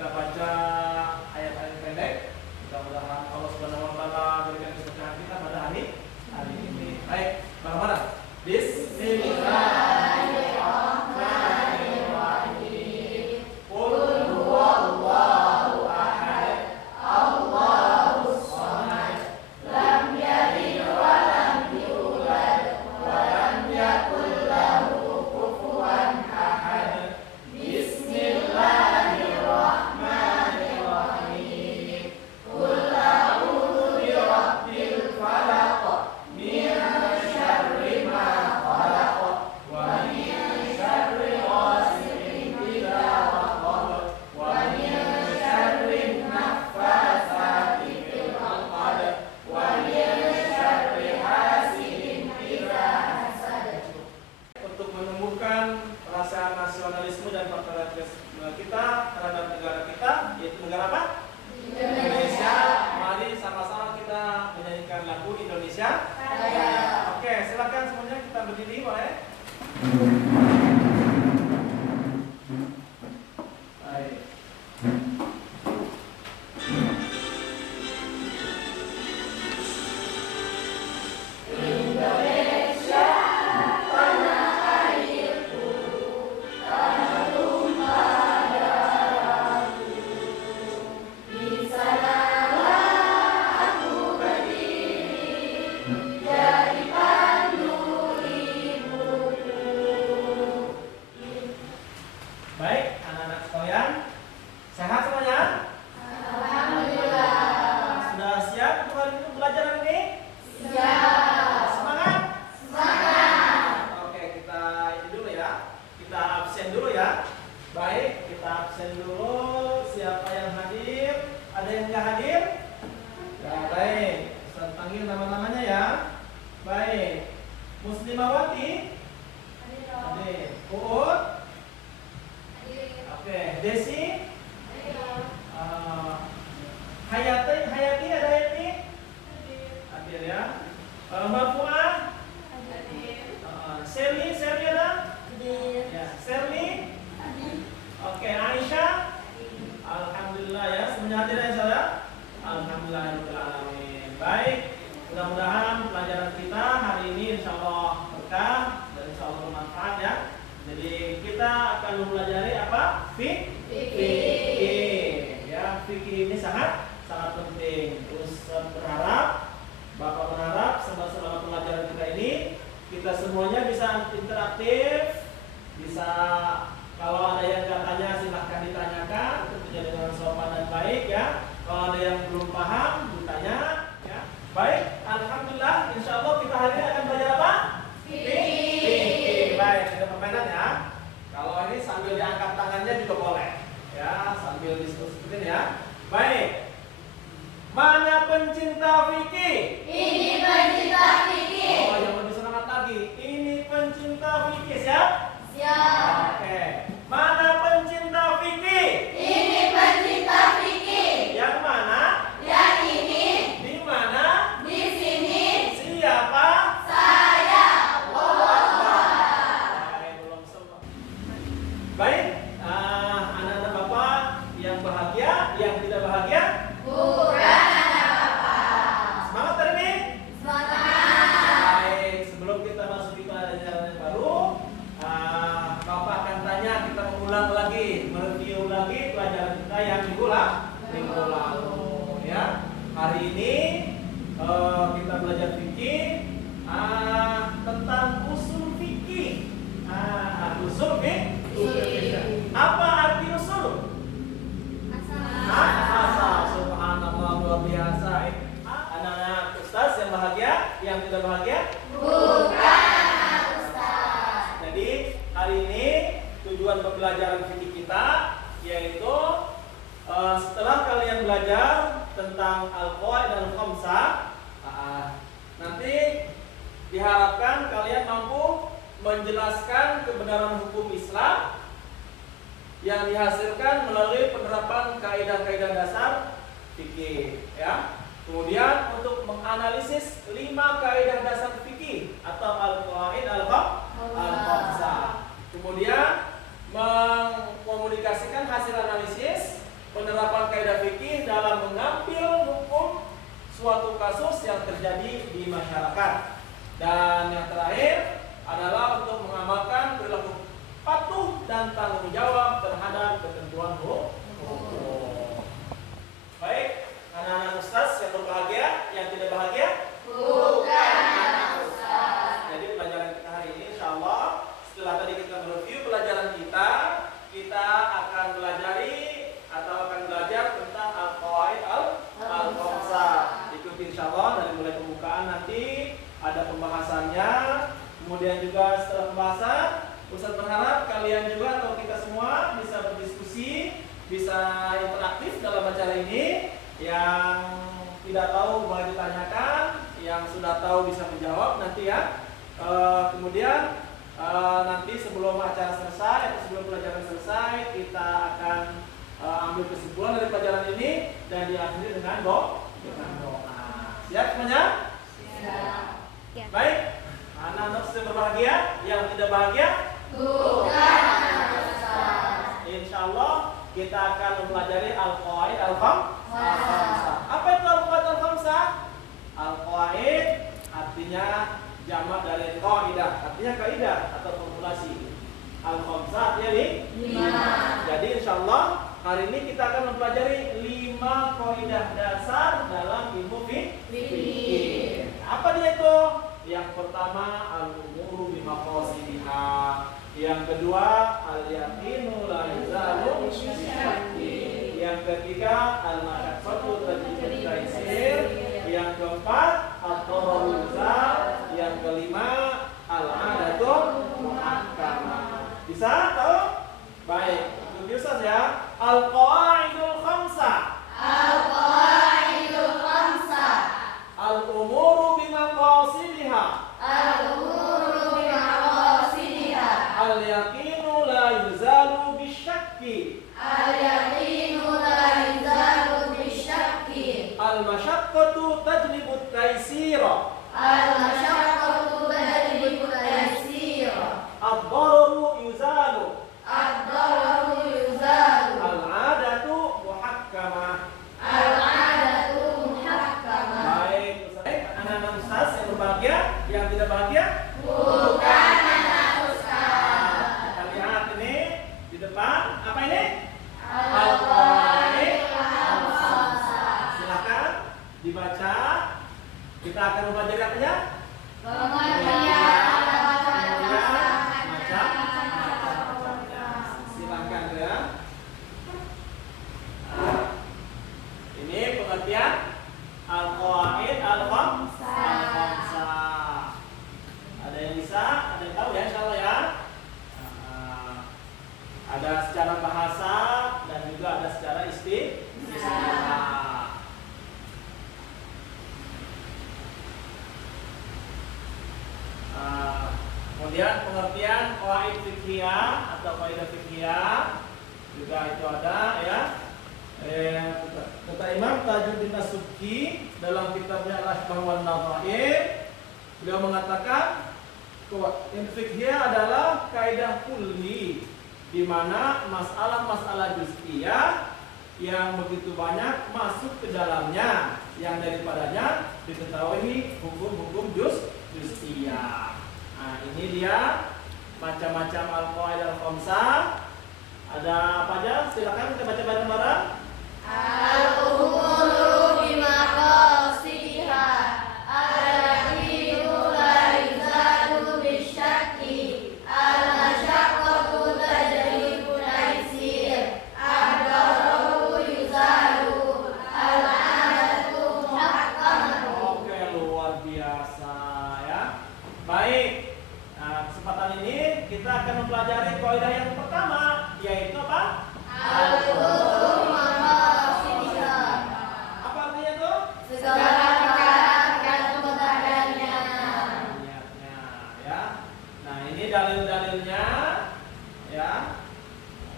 kita baca ayat-ayat pendek. Mudah-mudahan Allah Subhanahu wa taala berikan keberkahan kita pada hari ini. Baik, bareng-bareng. Bismillahirrahmanirrahim. Qul huwallahu ahad. Allahus samad. Lam yalid wa lam yulad wa lam yakul lahu kufuwan ahad. Bismillahirrahmanirrahim. Qul a'udzu birabbil falaq min syarri ma khalaq wa min syarri ghasiqin idza waqab wa min syarri naffasati fil 'uqad wa min syarri hasidin idza hasad. Untuk menumbuhkan perasaan nasionalisme dan patriotisme kita terhadap negara kita, yaitu negara apa? Indonesia. Mari sama-sama kita menyanyikan lagu Indonesia Raya. Oke, silakan semuanya kita berdiri, boleh? Baik. Indonesia, tanah airku, tanah tumpah darahku. Di sanalah aku berdiri, jadi pandu ibuku. Baik, anak-anak sekalian, sehat semuanya? Alhamdulillah. Sudah siap untuk hari ini belajar hari ini? Siap. Semangat? Semangat. Oke, kita ini dulu ya. Kita absen dulu ya. Baik, kita absen dulu. Siapa yang hadir? Ada yang nggak hadir? Ya, baik. Ustaz panggil nama-namanya ya. Baik. Muslimawati? Hadir. Uut? Oke. Desi? Hayati ada Hayati? Hadir ya. Mbak Fuad? Sherly ada? Ya, Sherly? Oke, Aisyah? Alhamdulillah ya, semuanya hadir ya insyaallah. Alhamdulillahirobbilalamin. Baik, mudah-mudahan pelajaran kita hari ini insyaallah berkah dan insyaallah bermanfaat ya. Jadi kita akan mempelajari apa? Fikih. Ya, fikih ini sangat penting. Ustaz berharap, Bapak berharap selama pelajaran kita ini kita semuanya bisa interaktif, bisa kalau ada yang katanya silahkan ditanyakan untuk menjadi dengan sopan dan baik ya. Kalau ada yang belum paham ditanya ya. Baik, alhamdulillah insyaallah kita hari ini akan belajar apa? Fikih. Baik, ada permainan ya. Kalau ini sambil diangkat tangannya juga boleh ya, sambil diskusikan ya. Baik. Mana pencinta fikih? Ini pencinta fikih. Oh, yang lebih semangat lagi. Ini pencinta fikih, siap? Siap. Oke. Mana pencinta fikih? Ini pencinta fikih. Yang mana? Yang ini. Di mana? Di sini. Siapa? Saya. Baik, belum semua. Baik, anak-anak Bapak yang bahagia, yang tidak bahagia? Bukan anak Bapak. Semangat hari ini? Semangat. Baik, sebelum kita masuk ke pelajaran yang baru, Bapak akan tanya, kita mengulang lagi, mereview lagi pelajaran kita yang minggu lalu ya. Hari ini kita belajar fikih tentang usul fikih. Usul fikih. Apa arti usul? Asal. Subhanallah, luar biasa. Anak-anak Ustaz yang bahagia, yang tidak bahagia? Bukan anak Ustaz. Jadi hari ini tujuan pembelajaran fikih kita yaitu setelah kalian belajar tentang al-qawaid al-khamsah, nanti diharapkan kalian mampu menjelaskan kebenaran hukum Islam yang dihasilkan melalui penerapan kaidah-kaidah dasar fikih ya. Kemudian untuk menganalisis 5 kaidah dasar fikih atau al-qawaid al-khamsah. Kemudian mengkomunikasikan hasil analisis penerapan kaidah fikih dalam mengambil hukum suatu kasus yang terjadi di masyarakat. Dan yang terakhir adalah untuk mengamalkan perilaku patuh dan tanggung jawab terhadap ketentuan hukum. Baik, anak-anak ustaz yang berbahagia, yang tidak bahagia? Bukan anak ustaz. Jadi pelajaran kita hari ini insyaallah setelah tadi kita mereview pelajaran kita akan belajari atau akan belajar tentang al-qawaid al-khamsah. Ikuti insyaallah dari mulai pembukaan nanti ada pembahasannya. Kemudian juga setelah pembahasan, Ustaz berharap kalian juga atau kita semua bisa berdiskusi, bisa interaktif dalam acara ini. Yang tidak tahu boleh ditanyakan, yang sudah tahu bisa menjawab nanti ya. Kemudian nanti sebelum acara selesai atau sebelum pelajaran selesai, kita akan ambil kesimpulan dari pelajaran ini dan diakhiri dengan doa. Siap semuanya? Siap. Baik, anak-anak yang berbahagia, yang tidak bahagia? Bukan anak ustaz. Insyaallah kita akan mempelajari al-qawaid al-khamsah. Apa itu al-qawaid al-khamsah? Al-qawaid artinya jamak dari qaidah, artinya kaidah atau formulasi. Al-khamsah artinya 5. Jadi insyaallah hari ini kita akan mempelajari 5 kaidah dasar dalam ilmu fikih. Apa dia itu? Yang pertama al-umuru bimaqasidiha. Yang kedua al-yaqinu la yuzalu bisyakki. Yang ketiga al-masyaqqatu tajlibu taysir. Yang keempat at-tararu yuzal. Yang kelima al-'adatu muhakkamah. Bisa tahu? Baik, ikuti Ustaz ya. Al-qawaidul khamsah. Al-qawaidul khamsah. Al-umuru bimaqasidiha. Al-umuru bimaqasidiha. Al-yaqinu la yuzalu bisyakki. Al-yaqinu la yuzalu bisyakki. Al-masyaqqatu tajlibu taysira. Al-masyaqqatu tajlibu taysira. Ad-dararu yuzalu. Ad-dararu yuzalu. Al-'adatu muhakkamah. Al-'adatu muhakkamah. Baik, Ustaz. Anak-anak Ustaz yang berbahagia, yang tidak bahagia? Bukan anak ustaz. Kita lihat ini di depan. Apa ini? Al-qawaid al-khamsah. Silakan dibaca. Kita akan mempelajari apanya? Pengertian Silakan ya. Ini pengertian al-qawaid al-khamsah. Ada yang bisa, ada yang tahu ya insyaallah ya. Ada secara bahasa dan juga ada secara istilah. Kemudian pengertian qawaid fiqhiyah atau kaidah fiqhiyah juga itu ada ya. Kata Imam Tajuddin As-Subki dalam kitabnya Al-Ashbah wan Nadhair, beliau mengatakan qawaid fiqhiyah adalah kaidah kulli di mana masalah-masalah juz'iyah yang begitu banyak masuk ke dalamnya, yang daripadanya diketahui hukum-hukum juz'iyah. Nah, ini dia macam-macam al-qawaid al-khamsah. Ada apa aja? Silakan kita baca bareng-bareng. Al-umuru bimaqasidiha. Al-yaqinu la yuzalu bisyakki. Al-masyaqqatu tajlibu taysir. Ad-dararu yuzalu. Al-'adatu muhakkamah. Oke, luar biasa ya. Baik. Nah, kesempatan ini kita akan mempelajari kaidah yang pertama, yaitu apa? Al-umuru bimaqasidiha. Apa artinya tuh? Segala perkara tergantung keadaannya. Niatnya ya. Nah, ini dalil-dalilnya ya.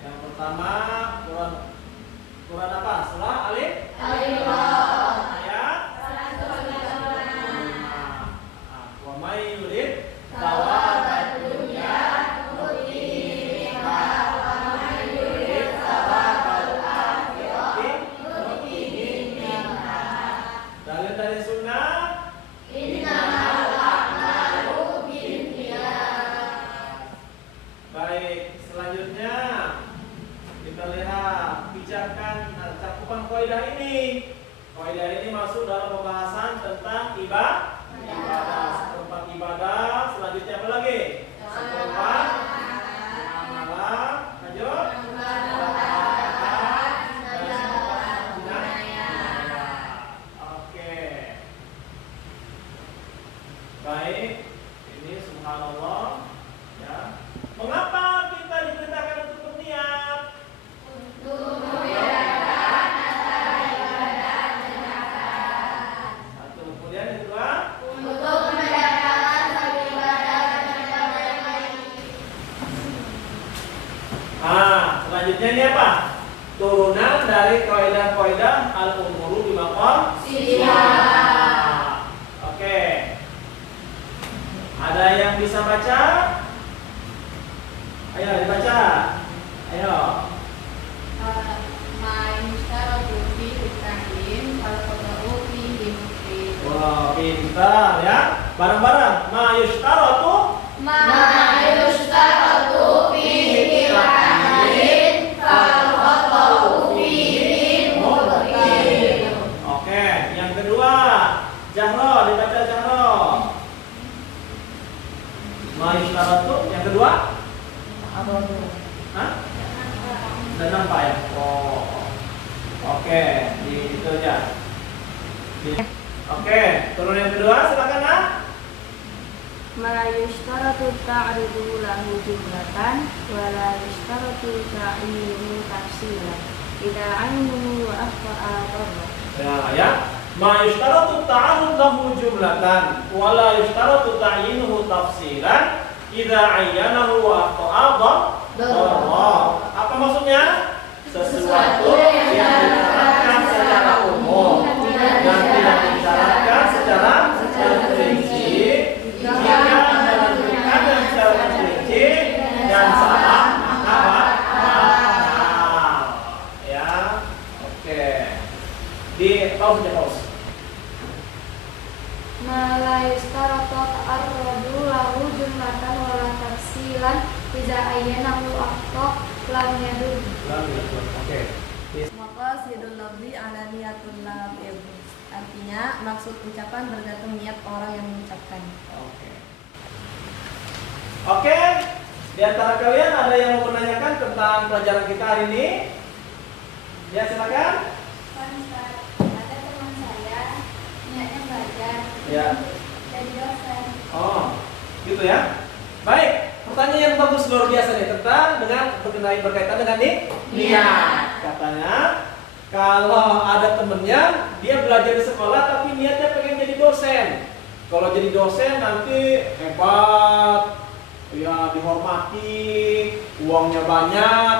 Yang pertama Quran apa? Surah Al-Imran. ayat 155. Wa may yurid thawabad dunya nu'tihi minha wa may yurid thawabal akhirah mengerjakan cakupan kaidah ini. Kaidah ini masuk dalam pembahasan tentang ibadah. Seperempat ibadah. Selanjutnya apa lagi? Seperempat amalan. Lanjut. Oke. Baik. Ini subhanallah. Ya. Mengapa kita diperintahkan untuk berniat? Satu. Kemudian yang kedua. Selanjutnya ini apa? Turunan dari kaidah-kaidah al-umuru bi maqasid. Oke. Ada yang bisa baca? Ayo dibaca. Ayo. Wah, pintar ya. Bareng-barang. Ma yushtaratu fihi ta'yin fal khata'u fihi mubtin. Oke, yang kedua. Jahro, dibaca Jahro. Ma yushtaratu yang kedua? Hah? Dan nampak ya? Oh. Oke, di itu aja. Oke, turun yang kedua, silakan ah. Ma yushtaratu ta'ridu lahu jumlatan wa la yushtaratu ta'yinuhu tafsilan idza 'aynuhu wa akhta'a darra. Ya. Ma yushtaratu ta'arud lahu jumlatan wa la yushtaratu ta'yinuhu tafsilan idza 'ayyanahu wa akhta'a darra. Apa maksudnya? Sesuatu yang diterapkan secara umum dan tidak disyaratkan secara terperinci. Jika menentukan dan secara terperinci dan salah maka batal. Ya, oke. Di pause ya pause. Ma la yushtaratu ta'arrudu lahu jumlatan wa la tafsilan idza ayyanahu akhta'a lam yadur. Oke. Maqasidul lafzi ala niyatul lafz. Artinya maksud ucapan bergantung niat orang yang mengucapkan. Oke. Di antara kalian ada yang mau menanyakan tentang pelajaran kita hari ini? Ya, silakan. Ada teman saya niatnya belajar Ya. jadi dosen. Oh, gitu ya. Baik, pertanyaan yang bagus luar biasa nih tentang berkaitan dengan niat. Katanya kalau ada temennya dia belajar di sekolah tapi niatnya pengen jadi dosen. Kalau jadi dosen nanti hebat, ya dihormati, uangnya banyak.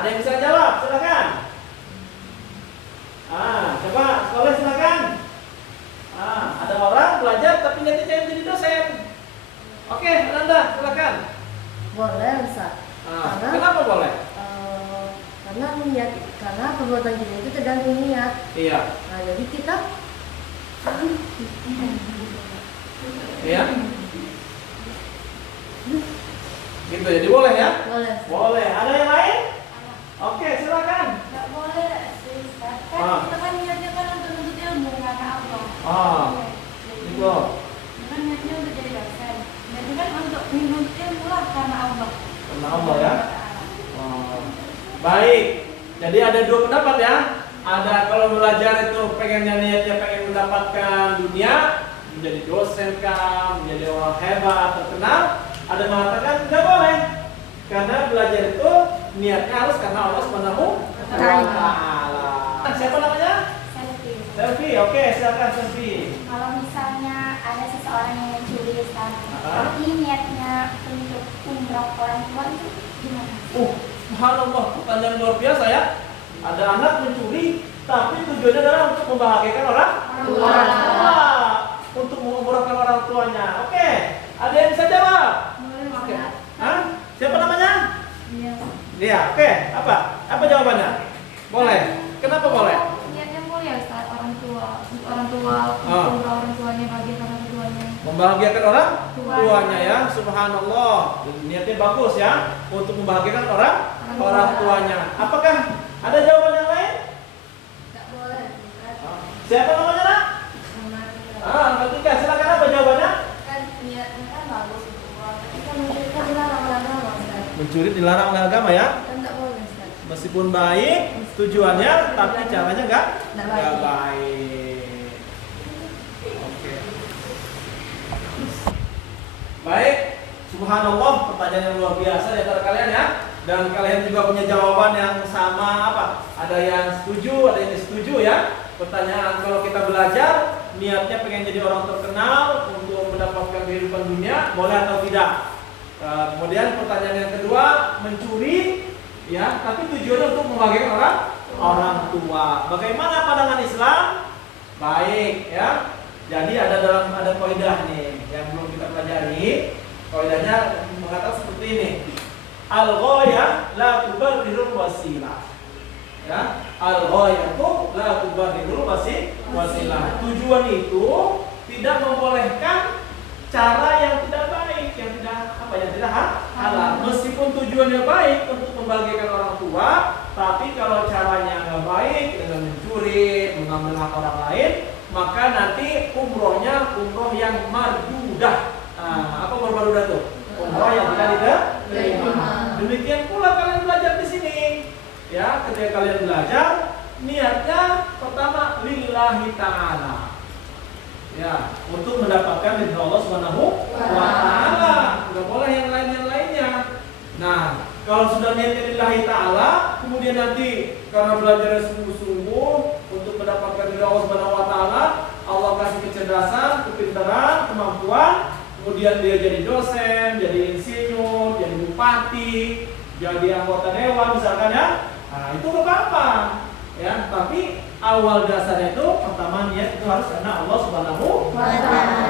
Ada yang bisa jawab? Silakan. Coba sekolah silakan. Ada orang belajar tapi niatnya pengen jadi dosen. Oke, Anda silakan. Boleh, Ustaz. Kenapa boleh? Karena perbuatan kita itu tergantung niat. Iya. Nah, jadi kita Iya. Gitu jadi boleh ya? boleh. Boleh. Ada yang lain? Oke, silakan. Nggak boleh sih, Ustaz. Kan kita kan niatnya kan untuk menuntut ilmu karena Allah. Gitu. Kan niatnya untuk jadi dosen. Niatnya kan untuk menuntut ilmu lah karena Allah. Karena Allah ya. Baik. Jadi ada dua pendapat ya. Ada kalau belajar itu pengennya niatnya pengen mendapatkan dunia, menjadi dosen kah, menjadi orang hebat, terkenal. Ada yang mengatakan tidak boleh. Karena belajar itu niatnya harus karena Allah Subhanahu wa taala. Siapa namanya? Selfie. Oke, silakan Selfie. Kalau misalnya ada seseorang yang mencuri Ustaz, tapi niatnya untuk umroh orang tua itu gimana? Subhanallah, pertanyaan luar biasa ya. Ada anak mencuri, tapi tujuannya adalah untuk membahagiakan orang tua. Untuk mengumrohkan orang tuanya. Oke, ada yang bisa jawab? Oke. Siapa namanya? Dia. Oke, apa jawabannya? Boleh. Kenapa boleh? Niatnya mulia Ustaz, orang tua umroh orang tuanya, bahagiakan orang tuanya. Membahagiakan orang tuanya ya, subhanallah. Niatnya bagus ya, untuk membahagiakan orang tuanya. Apakah ada jawaban yang lain? Mencuri dilarang oleh agama ya. Enggak boleh, Ustaz. Meskipun baik tujuannya, tapi caranya nggak Nggak baik. Oke. Baik, subhanallah, pertanyaan yang luar biasa di antara kalian ya. Dan kalian juga punya jawaban yang sama apa? Ada yang setuju, ada yang setuju ya. Pertanyaan, kalau kita belajar niatnya pengen jadi orang terkenal untuk mendapatkan kehidupan dunia, boleh atau tidak? Kemudian pertanyaan yang kedua, mencuri ya, tapi tujuannya untuk membagikan orang tua. Bagaimana pandangan Islam? Baik ya. Jadi ada kaidah nih yang belum kita pelajari. Kaidahnya mengatakan seperti ini. Al-ghayah la tubarrirul wasilah. Ya, al-ghayatu la tubarrirul wasilah. Tujuan itu tidak membolehkan cara yang tidak baik, yang tidak halal. Meskipun tujuannya baik untuk membahagiakan orang tua, tapi kalau caranya nggak baik dengan mencuri, mengambil hak orang lain, maka nanti umrohnya umroh yang mardudah. Apa mardudah tuh? Umroh yang tidak diterima. Demikian pula kalian belajar di sini. Ya, ketika kalian belajar, niatnya pertama lillahi ta'ala. Ya, untuk mendapatkan ridha Allah Subhanahu wa taala. Enggak boleh yang lainnya. Nah, kalau sudah niatnya lillahi ta'ala, kemudian nanti karena belajarnya sungguh-sungguh untuk mendapatkan ridha Allah Subhanahu wa taala, Allah kasih kecerdasan, kepintaran, kemampuan, kemudian dia jadi dosen, jadi insinyur, jadi bupati, jadi anggota dewan misalkan ya. Nah, itu gak apa-apa. Ya, tapi awal dasarnya itu pertama niat itu harus karena Allah Subhanahu wa taala.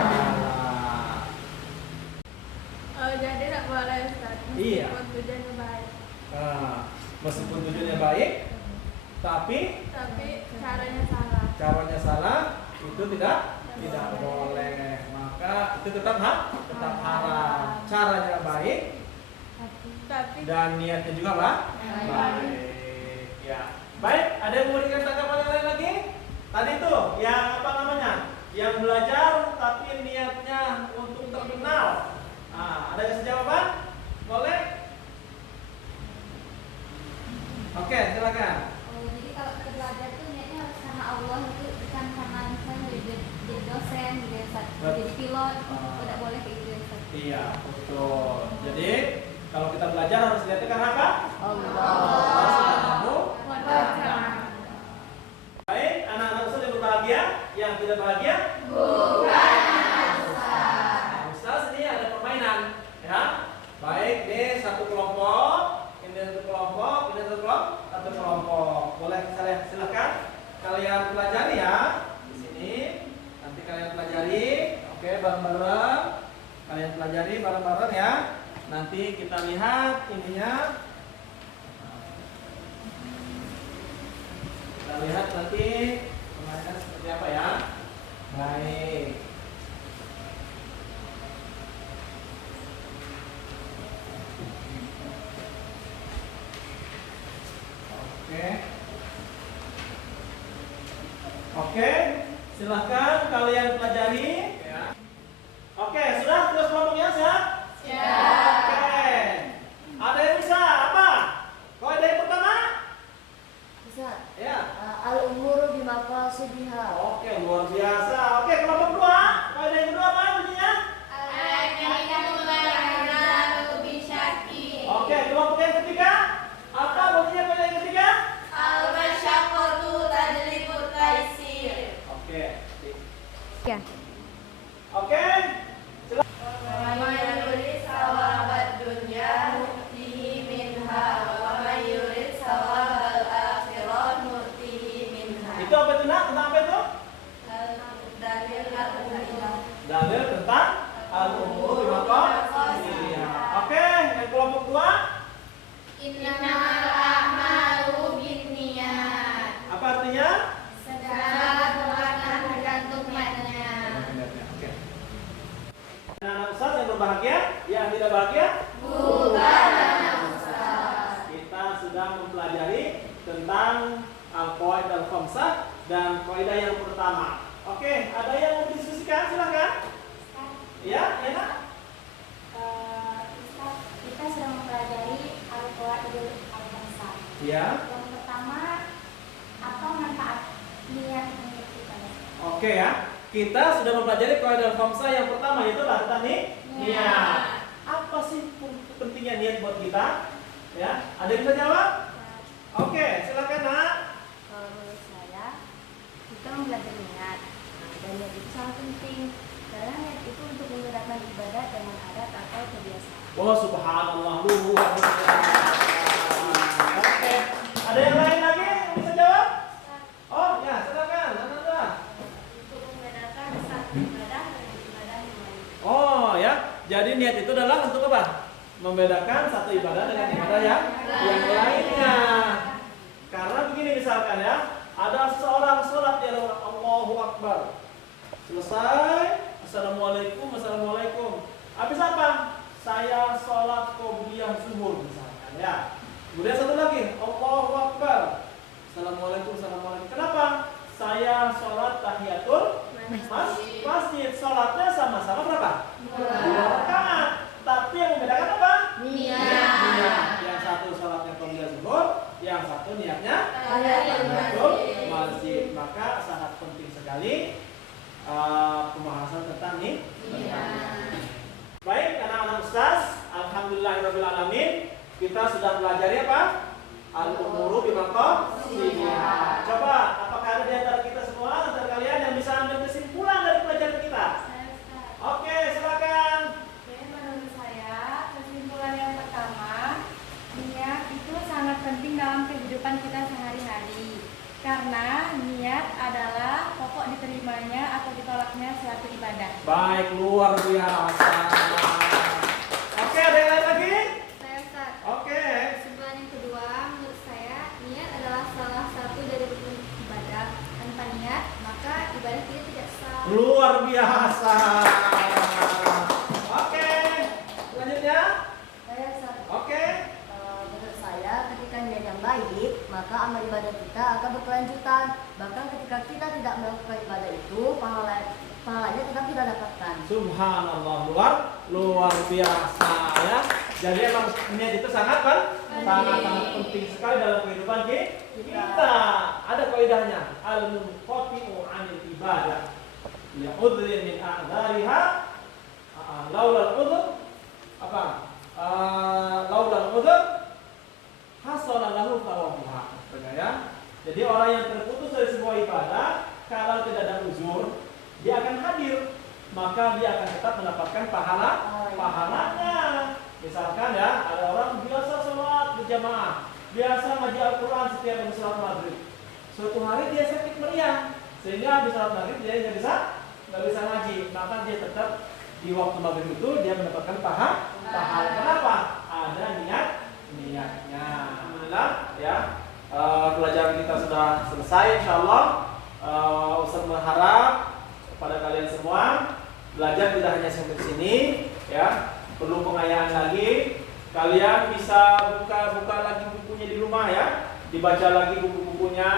Jadi tidak boleh Ustaz. Iya. Meskipun tujuannya baik. Meskipun tujuannya baik, tapi Caranya salah. caranya salah, itu tidak boleh. Maka itu tetap haram. Caranya baik Tapi dan niatnya juga baik. Ya. Baik, ada yang mau dikatakan yang lain lagi? Tadi tuh yang apa namanya? Yang belajar tapi niatnya untuk terkenal. Ada yang jawaban? Boleh? Oke, silakan. Jadi kalau kita belajar tuh niatnya harus karena Allah, itu bukan karena misalnya jadi dosen gitu ya, Ustaz. Jadi pilot, tidak boleh kayak gitu ya, Ustaz. Iya, betul. Jadi kalau kita belajar harus niatnya karena apa? Allah. Baik, anak-anak Ustaz yang berbahagia, yang tidak bahagia? Bukan Ustaz, ini ada permainan, ya. Baik, ini satu kelompok, ini satu kelompok, ini satu kelompok. Boleh saya silakan kalian pelajari ya di sini. Nanti kalian pelajari, oke, bareng-bareng. Kalian pelajari bareng-bareng ya. Nanti kita lihat ininya. Kita lihat nanti permainan seperti apa ya. Baik. Oke, silahkan kalian pelajari. Ya. Oke, sudah tugas kelompoknya siap? Siap. Oke. Ada yang bisa apa? Kau ada yang pertama? Ustaz, Ya. al-umuru bimaqasidiha. Oke, luar biasa. Oke, kelompok kedua. Kau ada yang kedua apa bunyinya? Oke, kelompok yang ketiga. Apa bunyinya pada yang ketiga? Oke. Ya. Oke. Itu apa itu nak? Tentang apa itu? Dalil tentang al-umur bimaqasidiha. Oke, yang kelompok dua. Innamal a'malu binniyat. Apa artinya? Segala perbuatan tergantung niatnya. Oke. Anak Ustaz yang berbahagia, yang tidak bahagia? Bukan anak Ustaz. Kita sudah mempelajari tentang al-qawaid al-khamsah dan kaidah yang pertama. Oke, ada yang mau didiskusikan? Silakan. Ya, Nak. Ustaz, kita sedang mempelajari Ya. Yang pertama, apa manfaat niat untuk kita? Oke ya. Kita sudah mempelajari kaidah khamsah yang pertama, yaitu tentang niat. Apa sih pentingnya niat buat kita? Ya, ada yang bisa jawab? Oke, silakan Nak. Kalau menurut saya, kita belajar niat. Nah, dan niat itu sangat penting. Karena niat itu untuk mengerjakan ibadah dengan adat atau kebiasaan. Oh, subhanallah, luar biasa. Oke, ada yang lain lagi yang bisa jawab? Oh, ya, silakan. Nanda. Untuk membedakan satu ibadah dengan ibadah yang lain. Oh, ya. Jadi niat itu adalah untuk apa? Membedakan satu ibadah dengan ibadah yang lainnya. Karena begini misalkan ya, ada seorang sholat di luar Allahu Akbar. Selesai, assalamualaikum. Habis apa? Saya sholat qobliyah zuhur misalkan ya. Kemudian satu lagi, Allahu Akbar. Assalamualaikum. Kenapa? Saya sholat tahiyatul masjid. Sholatnya sama-sama berapa? 2 rakaat. Tapi yang membedakan apa? Niat. Yang satu sholatnya qobliyah zuhur, yang satu niatnya tahiyatul masjid. Maka sangat penting sekali pembahasan tentang niat. Baik, anak-anak Ustaz, alhamdulillahirabbil kita sudah pelajari apa? Al-umuru bimaqasidiha. Coba, apakah ada di antara kita semua, antara kalian yang bisa ambil kesimpulan dari pelajaran kita? Oke, silakan. Menurut saya, kesimpulan yang pertama, niat itu sangat penting dalam kehidupan kita sehari-hari. Karena niat adalah pokok diterimanya atau ditolaknya suatu ibadah. Baik, luar biasa. Oke, ada yang lain lagi? Saya Ustaz. Oke. Kesimpulan yang kedua, menurut saya, niat adalah salah satu dari rukun ibadah. Tanpa niat, maka ibadah kita tidak sah. Luar biasa. Oke, selanjutnya. Saya Ustaz, Oke. menurut saya ketika niat yang baik, maka amal ibadah kita akan berkelanjutan. Bahkan ketika kita tidak melakukan ibadah itu, pahalanya tetap kita dapatkan. Subhanallah, luar biasa ya. Jadi emang niat itu sangat penting sekali dalam kehidupan kita. Ada kaidahnya, al-munqati'u 'anil ibadah li 'udhrin min a'dzariha laulal 'udhr laulal 'udhr hasala lahu thawabuha. Ya. Jadi orang yang terputus dari sebuah ibadah kalau tidak ada uzur, dia akan hadir, maka dia akan tetap mendapatkan pahalanya. Misalkan ya, ada orang biasa sholat berjamaah, biasa ngaji Al-Quran setiap habis sholat maghrib. Suatu hari dia sakit meriang, sehingga habis sholat maghrib dia nggak bisa ngaji, maka dia tetap di waktu maghrib itu dia mendapatkan pahala. Kenapa? Ada niatnya. Alhamdulillah ya. Pelajaran kita sudah selesai, insyaallah. Ustaz berharap pada kalian semua belajar tidak hanya sampai sini ya, perlu pengayaan lagi. Kalian bisa buka lagi bukunya di rumah ya, dibaca lagi buku-bukunya,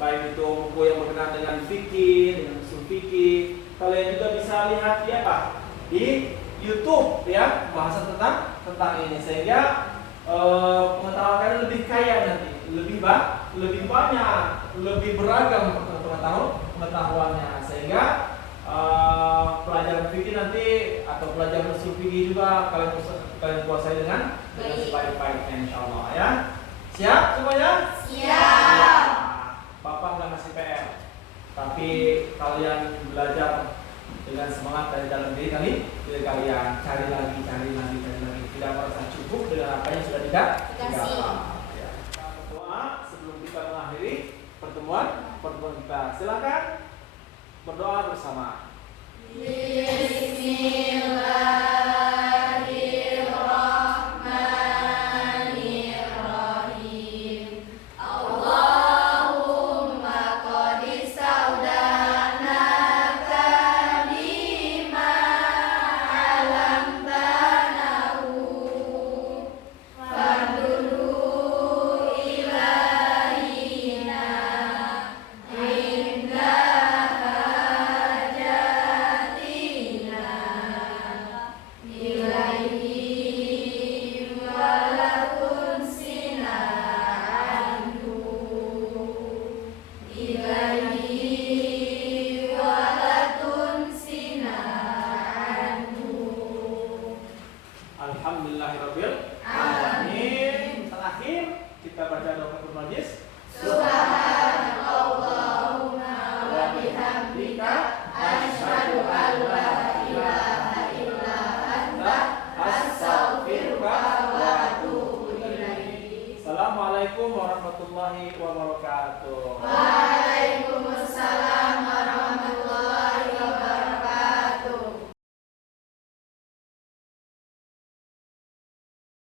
baik itu buku yang berkenaan dengan fikih, dengan usul fikih. Kalian juga bisa lihat di apa? Di YouTube ya, bahasan tentang ini, sehingga pengetahuan kalian lebih kaya nanti, lebih banyak, lebih beragam pengetahuannya, sehingga pelajaran fikih nanti atau pelajaran usul fikih juga kalian kuasai dengan sebaik-baiknya insyaallah ya. Siap semuanya? Siap. Bapak nggak ngasih PR, tapi kalian belajar dengan semangat dari dalam diri kalian, cari lagi, tidak merasa cukup dengan apa yang sudah dikasih. Ya. Doa sebelum kita mengakhiri pertemuan kita. Silakan berdoa bersama. Bismillahirrahmanirrahim. Allahumma qad sauda'naka bima 'allamtanahu fadlu ilahina inda hajat Assalamualaikum warahmatullahi wabarakatuh. Waalaikumsalam.